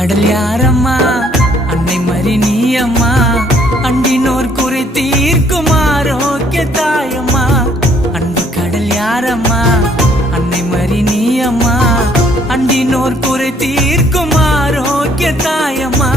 கடல் யாரம்மா அன்னை மறி நீ அம்மா அண்டினோர் குறை தீர்க்கும் ஆரோக்கிய தாயம்மா அன்பு கடல் யாரம்மா அன்னை மறி நீ அம்மா அண்டினோர் குறை தீர்க்கும் ஆரோக்கிய தாயம்மா